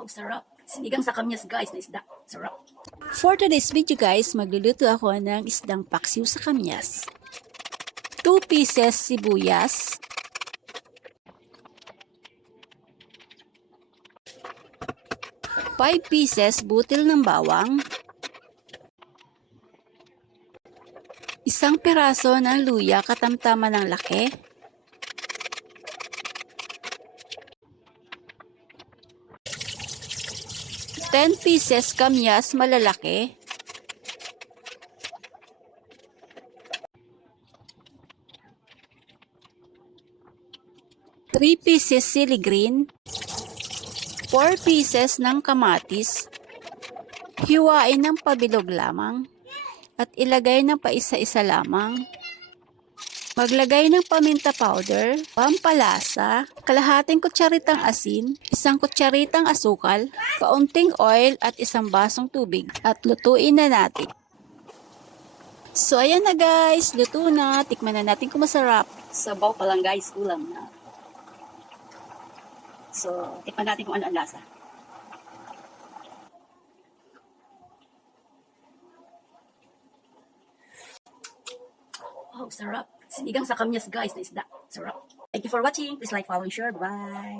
Wow, sarap. Sinigang sa kamyas guys na isda. Sarap. For today's video guys, magluluto ako ng isdang paksiw sa kamyas. 2 pieces sibuyas. Five pieces butil ng bawang. Isang piraso ng luya katamtaman ng laki. Ten pieces kamyas malalaki. Three pieces sili green. Four pieces ng kamatis. Hiwain ng pabilog lamang. At ilagay ng paisa-isa lamang. Maglagay ng paminta powder, pampalasa, kalahating kutsaritang asin, isang kutsaritang asukal, kaunting oil at isang basong tubig at lutuin na natin. So ayan na guys, luto na. Tikman na natin kung masarap. Sabaw pa lang guys, kulang na. So, tikman natin kung ano ang lasa. Wow, sarap. Sinigang sa kamyas guys na isda. Sarap. Thank you for watching. Please like, follow, and share. Bye.